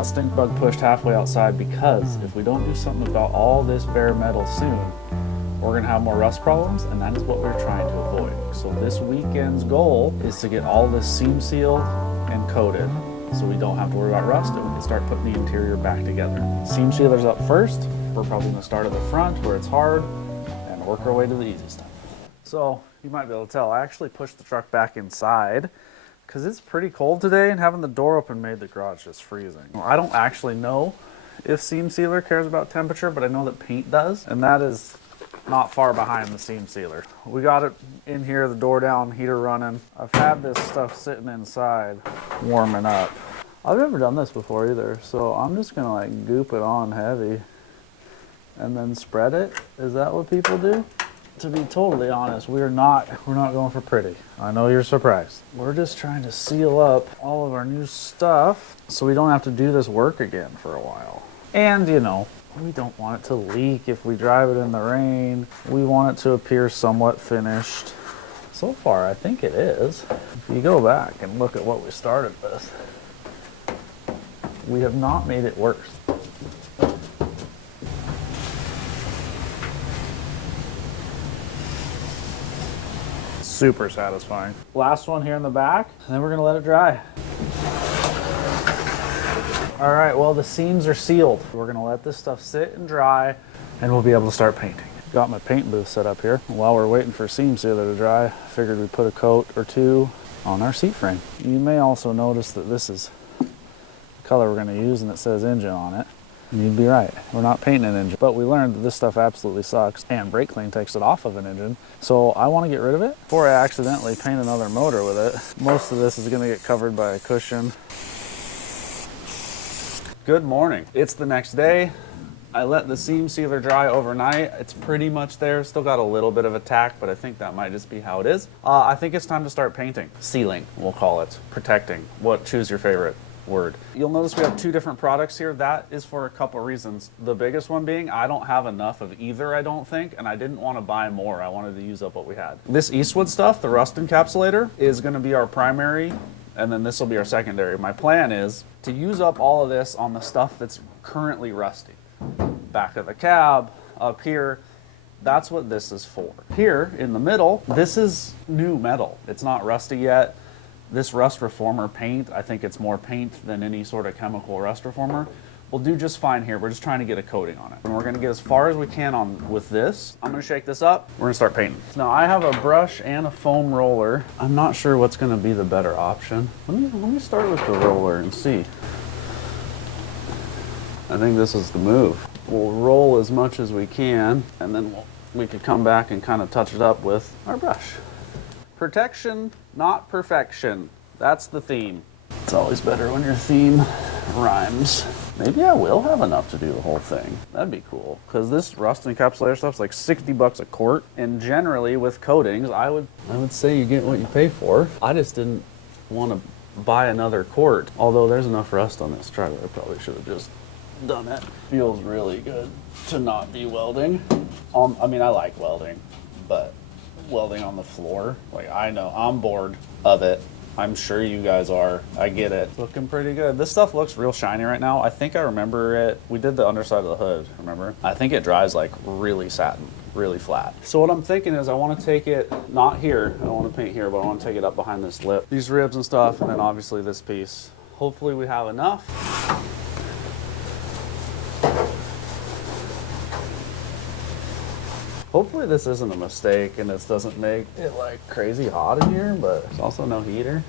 got stink bug pushed halfway outside because if we don't do something about all this bare metal soon, we're gonna have more rust problems, and that is what we're trying to avoid. So this weekend's goal is to get all this seam sealed and coated so we don't have to worry about rust and we can start putting the interior back together. Seam sealers up first. We're probably gonna start at the front where it's hard and work our way to the easy stuff. So you might be able to tell, I actually pushed the truck back inside because it's pretty cold today, and having the door open made the garage just freezing. Well, I don't actually know if seam sealer cares about temperature, but I know that paint does, and that is not far behind the seam sealer. We got it in here, the door down, heater running. I've had this stuff sitting inside warming up. I've never done this before either, so I'm just gonna like goop it on heavy and then spread it. Is that what people do? To be totally honest, we're not going for pretty. I know you're surprised. We're just trying to seal up all of our new stuff so we don't have to do this work again for a while. And you know, we don't want it to leak if we drive it in the rain. We want it to appear somewhat finished. So far, I think it is. If you go back and look at what we started with, we have not made it worse. Super satisfying. Last one here in the back, and then we're gonna let it dry. All right, well, the seams are sealed. We're gonna let this stuff sit and dry, and we'll be able to start painting. Got my paint booth set up here. While we're waiting for seam sealer to dry, figured we'd put a coat or two on our seat frame. You may also notice that this is the color we're gonna use, and it says engine on it. And you'd be right, we're not painting an engine, but we learned that this stuff absolutely sucks, and brake clean takes it off of an engine. So I want to get rid of it before I accidentally paint another motor with it. Most of this is going to get covered by a cushion. Good morning. It's the next day. I let the seam sealer dry overnight. It's pretty much there. Still got a little bit of a tack, but I think that might just be how it is. I think it's time to start painting. Sealing, we'll call it. Protecting. Choose your favorite word. You'll notice we have two different products here. That is for a couple reasons. The biggest one being I don't have enough of either, I don't think, and I didn't want to buy more. I wanted to use up what we had. This Eastwood stuff, the rust encapsulator, is going to be our primary, and then this will be our secondary. My plan is to use up all of this on the stuff that's currently rusty. Back of the cab, up here. That's what this is for. Here in the middle, this is new metal. It's not rusty yet. This rust reformer paint, I think it's more paint than any sort of chemical rust reformer, will do just fine here. We're just trying to get a coating on it. And we're gonna get as far as we can on with this. I'm gonna shake this up. We're gonna start painting. Now I have a brush and a foam roller. I'm not sure what's gonna be the better option. Let me start with the roller and see. I think this is the move. We'll roll as much as we can, and then we could come back and kind of touch it up with our brush. Protection, not perfection. That's the theme. It's always better when your theme rhymes. Maybe I will have enough to do the whole thing. That'd be cool. Because this rust encapsulator stuff's like 60 bucks a quart. And generally with coatings, I would say you get what you pay for. I just didn't want to buy another quart. Although there's enough rust on this truck, I probably should have just done it. Feels really good to not be welding. I mean, I like welding, but welding on the floor, like, I know I'm bored of it. I'm sure you guys are. I get it. It's looking pretty good. This stuff looks real shiny right now. I think I remember it. We did the underside of the hood, remember? I think it dries like really satin, really flat. So what I'm thinking is I want to take it, not here, I don't want to paint here, but I want to take it up behind this lip. These ribs and stuff, and then obviously this piece. Hopefully we have enough. Hopefully this isn't a mistake and this doesn't make it like crazy hot in here, but there's also no heater.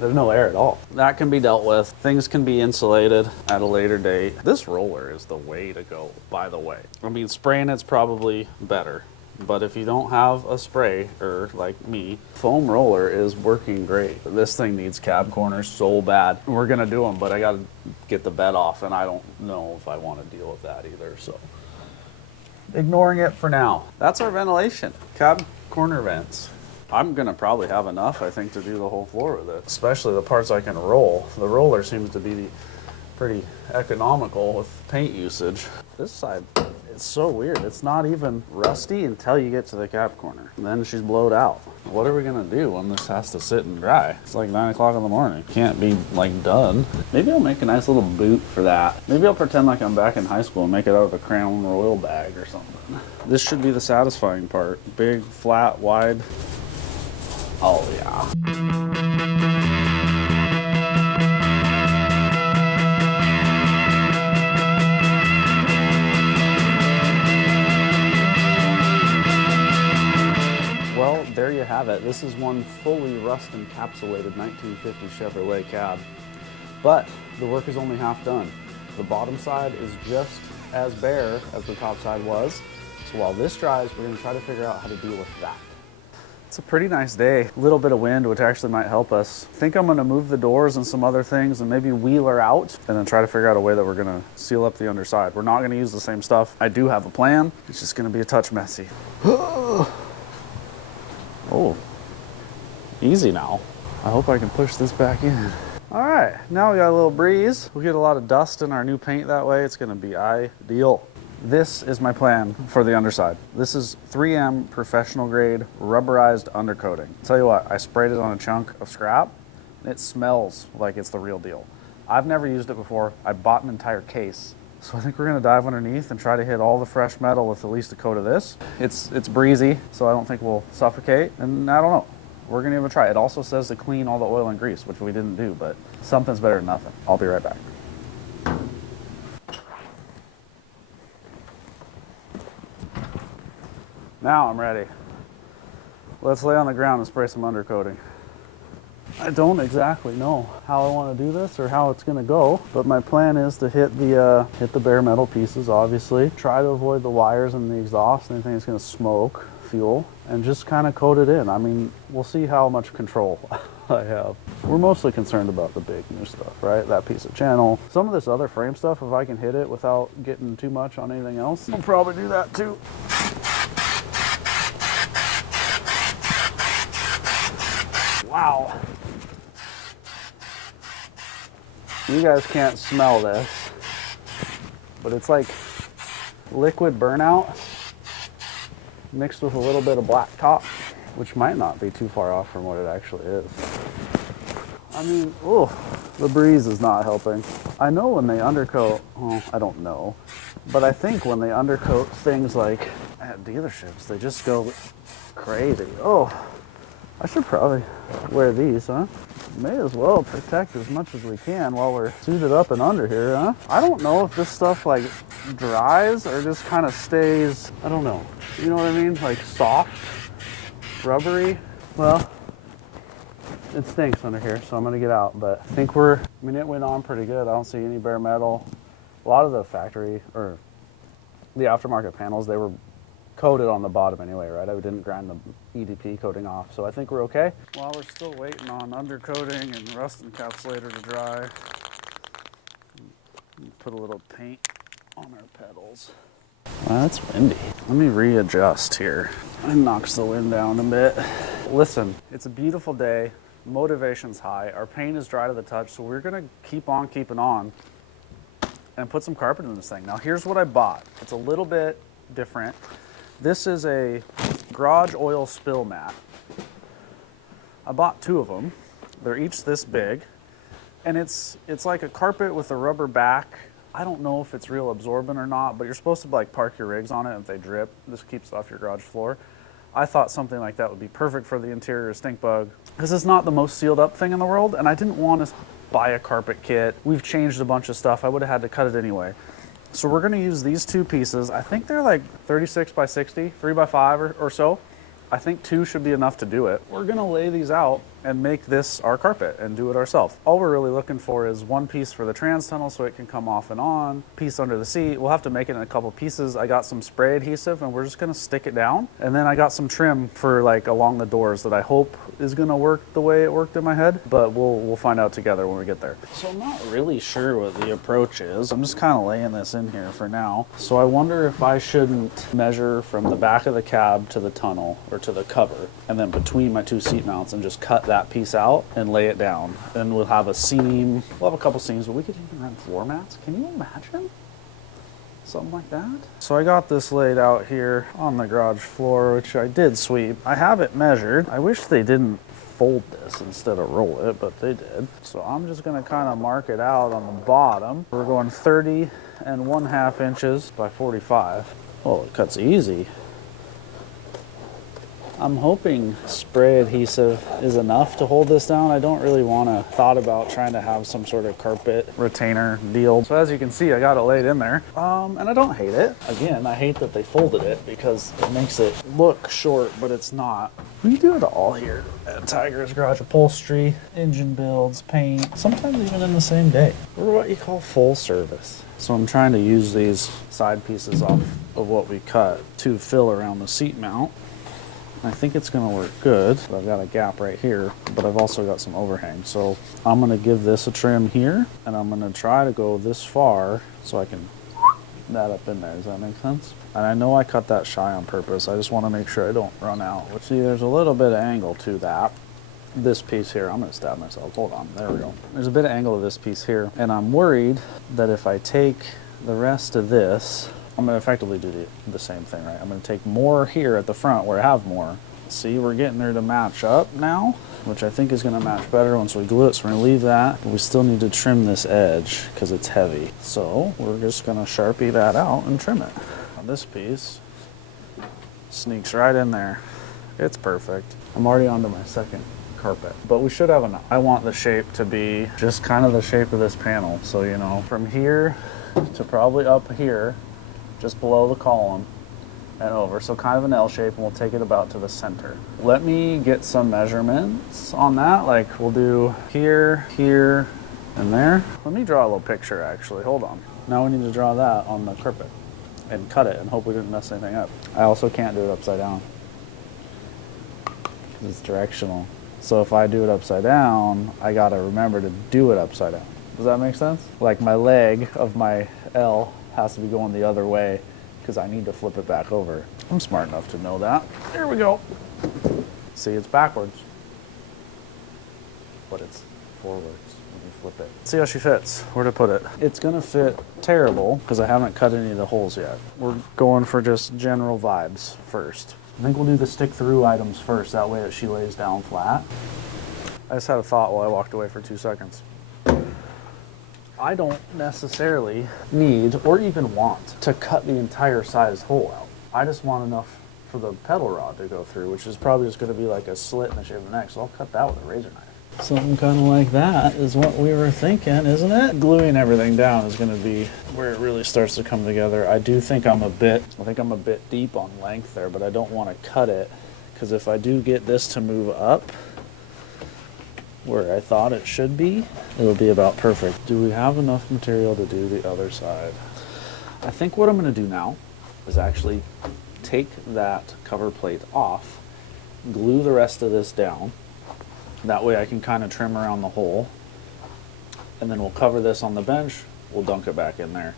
There's no air at all. That can be dealt with. Things can be insulated at a later date. This roller is the way to go, by the way. I mean, spraying it's probably better, but if you don't have a sprayer like me, foam roller is working great. This thing needs cab corners so bad. We're gonna do them, but I gotta get the bed off, and I don't know if I want to deal with that either, so. Ignoring it for now. That's our ventilation. Cab corner vents. I'm gonna probably have enough, I think, to do the whole floor with it. Especially the parts I can roll. The roller seems to be pretty economical with paint usage. This side It's so weird. It's not even rusty until you get to the cab corner. And then she's blowed out. What are we gonna do when this has to sit and dry? It's like 9 o'clock in the morning. Can't be like done. Maybe I'll make a nice little boot for that. Maybe I'll pretend like I'm back in high school and make it out of a Crown Royal bag or something. This should be the satisfying part. Big, flat, wide. Oh yeah. Well, there you have it. This is one fully rust encapsulated 1950 Chevrolet cab. But the work is only half done. The bottom side is just as bare as the top side was. So while this dries, we're gonna try to figure out how to deal with that. It's a pretty nice day. A little bit of wind, which actually might help us. I think I'm gonna move the doors and some other things and maybe wheel her out and then try to figure out a way that we're gonna seal up the underside. We're not gonna use the same stuff. I do have a plan. It's just gonna be a touch messy. Oh, easy now. I hope I can push this back in. All right, now we got a little breeze. We'll get a lot of dust in our new paint that way. It's gonna be ideal. This is my plan for the underside. This is 3M professional grade rubberized undercoating. Tell you what, I sprayed it on a chunk of scrap. And it smells like it's the real deal. I've never used it before. I bought an entire case. So I think we're gonna dive underneath and try to hit all the fresh metal with at least a coat of this. It's breezy, so I don't think we'll suffocate. And I don't know, we're gonna give it a try. It also says to clean all the oil and grease, which we didn't do, but something's better than nothing. I'll be right back. Now I'm ready. Let's lay on the ground and spray some undercoating. I don't exactly know how I want to do this or how it's going to go, but my plan is to hit the bare metal pieces, obviously. Try to avoid the wires and the exhaust, anything that's going to smoke fuel, and just kind of coat it in. I mean, we'll see how much control I have. We're mostly concerned about the big new stuff, right? That piece of channel. Some of this other frame stuff, if I can hit it without getting too much on anything else, I'll probably do that too. Wow. You guys can't smell this, but it's like liquid burnout mixed with a little bit of black top, which might not be too far off from what it actually is. I mean, oh, the breeze is not helping. I know when they undercoat, well, I don't know, but I think when they undercoat things like at dealerships, they just go crazy. Oh, I should probably wear these, huh? May as well protect as much as we can while we're suited up and under here, huh? I don't know if this stuff like dries or just kind of stays, I don't know. You know what I mean? Like soft, rubbery. Well, it stinks under here, so I'm gonna get out, but I think I mean, it went on pretty good. I don't see any bare metal. A lot of the factory, or the aftermarket panels, they were coated on the bottom anyway, right? I didn't grind the EDP coating off, so I think we're okay. While we're still waiting on undercoating and rust encapsulator to dry, put a little paint on our pedals. Well, that's windy. Let me readjust here. It knocks the wind down a bit. Listen, it's a beautiful day. Motivation's high. Our paint is dry to the touch, so we're gonna keep on keeping on and put some carpet in this thing. Now, here's what I bought. It's a little bit different. This is a garage oil spill mat. I bought 2 of them. They're each this big, and it's like a carpet with a rubber back. I don't know if it's real absorbent or not, but you're supposed to like park your rigs on it if they drip. This keeps it off your garage floor. I thought something like that would be perfect for the interior stink bug, because it's not the most sealed up thing in the world, and I didn't want to buy a carpet kit. We've changed a bunch of stuff. I would have had to cut it anyway. So we're gonna use these 2 pieces. I think they're like 36 by 60, 3 by 5 or so. I think 2 should be enough to do it. We're gonna lay these out and make this our carpet and do it ourselves. All we're really looking for is 1 piece for the trans tunnel so it can come off and on, piece under the seat. We'll have to make it in a couple pieces. I got some spray adhesive and we're just gonna stick it down. And then I got some trim for like along the doors that I hope is gonna work the way it worked in my head, but we'll find out together when we get there. So I'm not really sure what the approach is. I'm just kind of laying this in here for now. So I wonder if I shouldn't measure from the back of the cab to the tunnel or to the cover, and then between my 2 seat mounts and just cut that piece out and lay it down. And we'll have a seam, we'll have a couple seams, but we could even run floor mats. Can you imagine? something like that. So I got this laid out here on the garage floor, which I did sweep. I have it measured. I wish they didn't fold this instead of roll it, but they did. So I'm just gonna kind of mark it out on the bottom. We're going 30 and 1/2 inches by 45. Oh, it cuts easy. I'm hoping spray adhesive is enough to hold this down. I don't really want to thought about trying to have some sort of carpet retainer deal. So as you can see, I got it laid in there. And I don't hate it. Again, I hate that they folded it because it makes it look short, but it's not. We do it all here at Tiger's Garage. Upholstery, engine builds, paint, sometimes even in the same day. We're what you call full service. So I'm trying to use these side pieces off of what we cut to fill around the seat mount. I think it's gonna work good. I've got a gap right here, but I've also got some overhang. So I'm gonna give this a trim here, and I'm gonna try to go this far so I can that up in there. Does that make sense? And I know I cut that shy on purpose. I just wanna make sure I don't run out. See, there's a little bit of angle to that. This piece here, I'm gonna stab myself. Hold on, there we go. There's a bit of angle to this piece here, and I'm worried that if I take the rest of this, I'm going to effectively do the same thing, right? I'm going to take more here at the front where I have more. See, we're getting there to match up now, which I think is going to match better once we glue it. So we're going to leave that, but we still need to trim this edge because it's heavy. So we're just going to Sharpie that out and trim it. Now this piece sneaks right in there. It's perfect. I'm already onto my second carpet, but we should have enough. I want the shape to be just kind of the shape of this panel. So, you know, from here to probably up here, just below the column and over. So kind of an L shape, and we'll take it about to the center. Let me get some measurements on that. Like we'll do here, here, and there. Let me draw a little picture actually. Hold on. Now we need to draw that on the carpet and cut it and hope we didn't mess anything up. I also can't do it upside down because it's directional. So if I do it upside down, I gotta remember to do it upside down. Does that make sense? Like my leg of my L has to be going the other way because I need to flip it back over. I'm smart enough to know that. There we go. See, it's backwards, but it's forwards when you flip it. See how she fits, where to put it. It's gonna fit terrible because I haven't cut any of the holes yet. We're going for just general vibes first. I think we'll do the stick through items first, that way that she lays down flat. I just had a thought while I walked away for 2 seconds. I don't necessarily need or even want to cut the entire size hole out. I just want enough for the pedal rod to go through, which is probably just going to be like a slit in the shape of the neck, so I'll cut that with a razor knife. Something kind of like that is what we were thinking, isn't it? Gluing everything down is going to be where it really starts to come together. I think I'm a bit deep on length there, but I don't want to cut it, because if I do get this to move up where I thought it should be, it'll be about perfect. Do we have enough material to do the other side? I think what I'm going to do now is actually take that cover plate off, glue the rest of this down. That way I can kind of trim around the hole, and then we'll cover this on the bench. We'll dunk it back in there.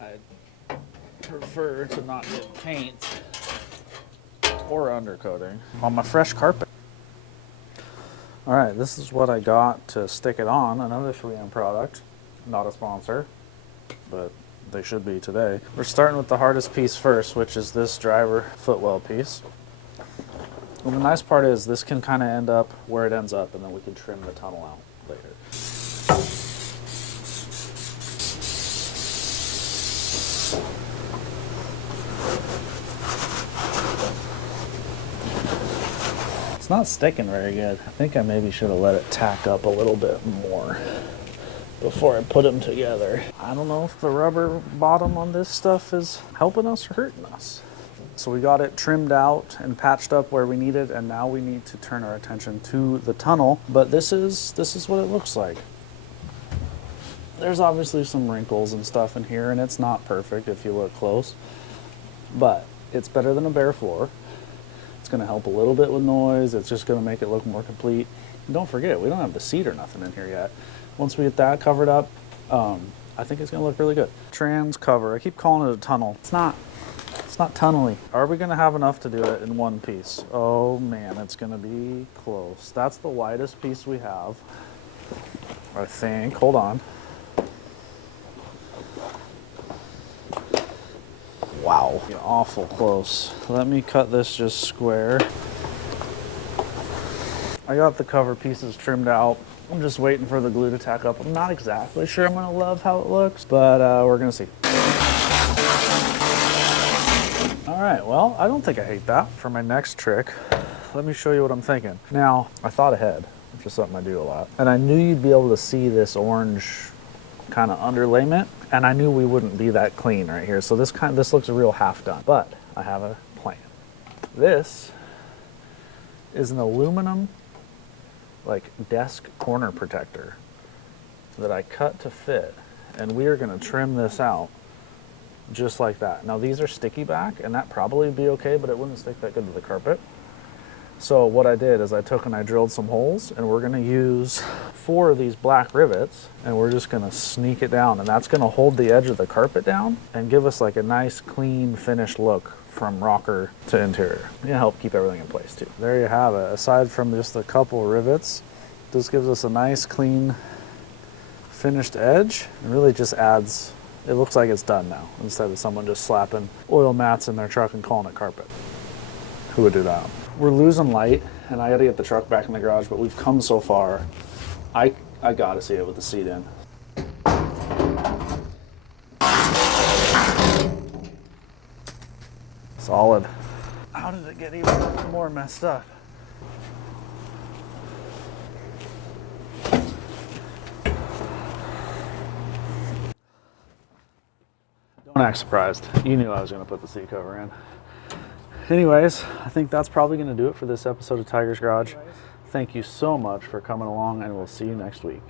I prefer to not get paint or undercoating on my fresh carpet. All right, this is what I got to stick it on. Another 3M product, not a sponsor, but they should be today. We're starting with the hardest piece first, which is this driver footwell piece. And the nice part is this can kind of end up where it ends up, and then we can trim the tunnel out later. It's not sticking very good. I think I maybe should have let it tack up a little bit more before I put them together. I don't know if the rubber bottom on this stuff is helping us or hurting us. So we got it trimmed out and patched up where we need it, and now we need to turn our attention to the tunnel. But this is what it looks like. There's obviously some wrinkles and stuff in here, and it's not perfect if you look close, but it's better than a bare floor. It's going to help a little bit with noise. It's just going to make it look more complete. And don't forget, we don't have the seat or nothing in here yet. Once we get that covered up, I think it's going to look really good. Trans cover. I keep calling it a tunnel. It's not tunnely. Are we going to have enough to do it in one piece? Oh man, it's going to be close. That's the widest piece we have, I think. Hold on. Wow, awful close. Let me cut this just square. I got the cover pieces trimmed out. I'm just waiting for the glue to tack up. I'm not exactly sure I'm gonna love how it looks, but we're gonna see. All right, well, I don't think I hate that. For my next trick, let me show you what I'm thinking. Now, I thought ahead, which is something I do a lot. And I knew you'd be able to see this orange kind of underlayment, and I knew we wouldn't be that clean right here. So this looks real half done, but I have a plan. This is an aluminum like desk corner protector that I cut to fit, and we are gonna trim this out just like that. Now these are sticky back, and that probably would be okay, but it wouldn't stick that good to the carpet. So what I did is I took and I drilled some holes, and we're gonna use 4 of these black rivets, and we're just gonna sneak it down, and that's gonna hold the edge of the carpet down and give us like a nice clean finished look from rocker to interior. Gonna help keep everything in place too. There you have it. Aside from just a couple rivets, this gives us a nice clean finished edge. It really just adds, it looks like it's done now, instead of someone just slapping oil mats in their truck and calling it carpet. Who would do that? We're losing light, and I gotta get the truck back in the garage, but we've come so far. I gotta see it with the seat in. Solid. How did it get even more messed up? Don't act surprised. You knew I was gonna put the seat cover in. Anyways, I think that's probably gonna do it for this episode of Tiger's Garage. Thank you so much for coming along, and we'll see you next week.